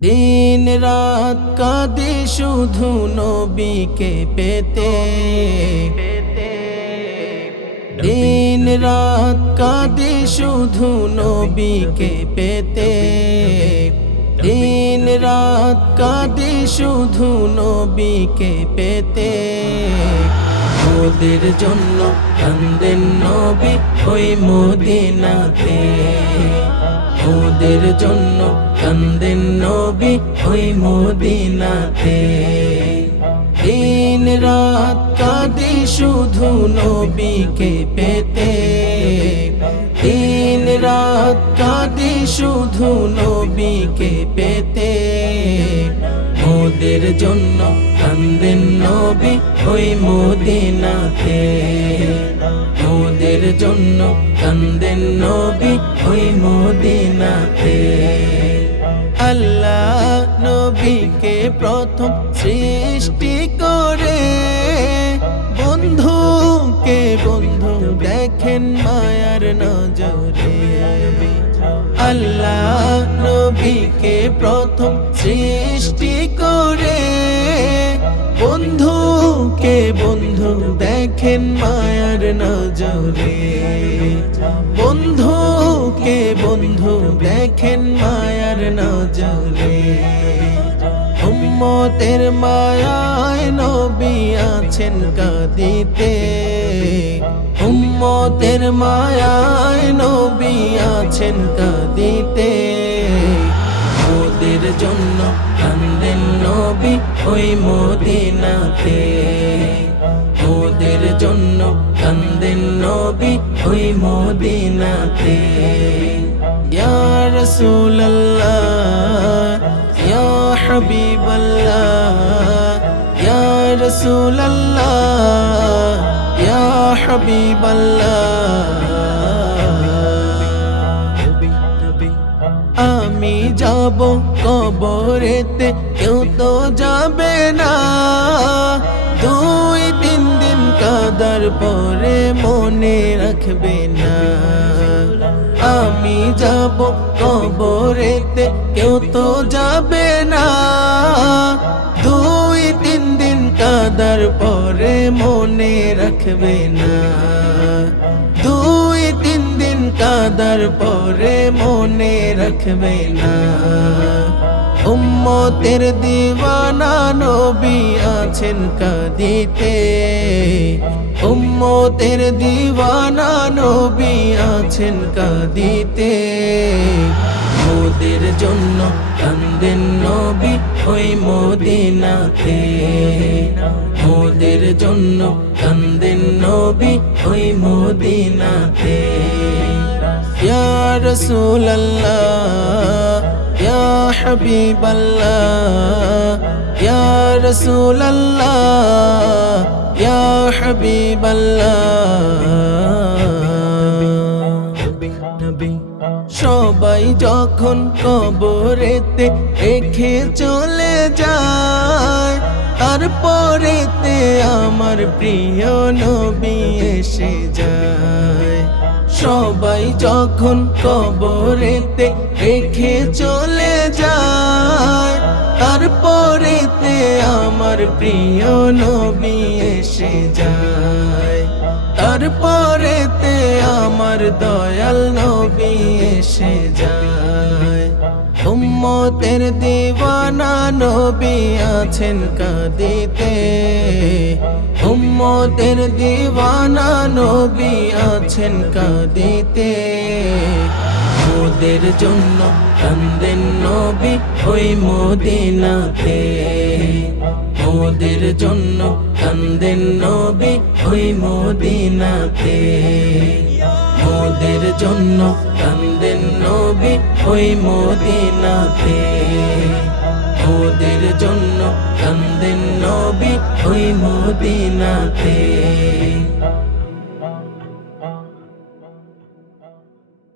দিন রাত কাঁদে শুধু নবীকে পেতে, দিন রাত কাঁদে শুধু নবীকে পেতে, দিন রাত কাঁদে শুধু নবীকে পেতে। ওদের জন্য কান্দেন নবী ওই মদিনাতে, ওদের জন্য কান্দেন নবী ওই মদিনাতে। দিন রাত কাঁদে শুধু নবীকে পেতে, দিন রাত কাঁদে শুধু নবীকে পেতে। ওদের জন্য কান্দেন নবী ওই মদিনাতে, ওদের জন্য কান্দেন নবী ওই মদিনাতে। আল্লাহ নবীকে প্রথম সৃষ্টি করে বন্ধুকে বন্ধু দেখেন মায়ার নজরে। আল্লাহ নবীকে প্রথম সৃষ্টি করে বন্ধুকে বন্ধু দেখেন মায়ার নজরে, বন্ধুকে বন্ধু দেখেন মায়ার নজরে। উম্মতের মায়ায় নবী আছেন কাঁদিতে, উম্মতের মায়ায় নবী আছেন কাঁদিতে। ওদের জন্য কান্দেন নবী ওই মদিনাতে, ওদের জন্য কান্দেন নবী ওই মদিনাতে। ইয়া রাসূলুল্লাহ ইয়া হাবিবাল্লাহ, ইয়া রাসূলুল্লাহ ইয়া হাবিবাল্লাহ। আমি যাব কবরেতে কেউ তো যাবে না, 2-3 দিন কাদার পরে মনে রাখবে না। আমি যাব কবরেতে কেউ তো যাবে না, 2-3 দিন কাদার পরে মনে রাখবে না, 2-3 দিন কাদার পরে মনে রাখবে না। উম্মতের দিওয়ানা নবী আছেন কাঁদিতে, উম্মতের দিওয়ানা নবী আছেন কাঁদিতে। ওদের জন্য কান্দেন নবী ওই মদিনাতে, ওদের জন্য কান্দেন নবী ওই মদিনাতে। ইয়া রাসূলুল্লাহ ইয়া হাবিবাল্লাহ, ইয়া রাসূলুল্লাহ ইয়া হাবিবাল্লাহ। সবাই যখন কবরেতে রেখে চলে যায়, তারপরেতে আমার প্রিয় নবী এসে যায়। সবাই যখন কবরেতে রেখে চলে যায়, তারপরেতে আমার প্রিয় নবী এসে যায়, তারপরেতে আমার দয়াল নবী এসে যায়। উম্মতের দিওয়ানা নবী আছেন কাঁদিতে, উম্মতের দিওয়ানা নবী আছেন কাঁদিতে। ওদের জন্য কান্দেন নবী ওই মদিনাতে, ওদের জন্য কান্দেন নবী ওই মদিনাতে। ওদের জন্য কান্দেন নবী ওই মদিনাতে, ওদের জন্য কান্দেন নবী ওই মদিনাতে।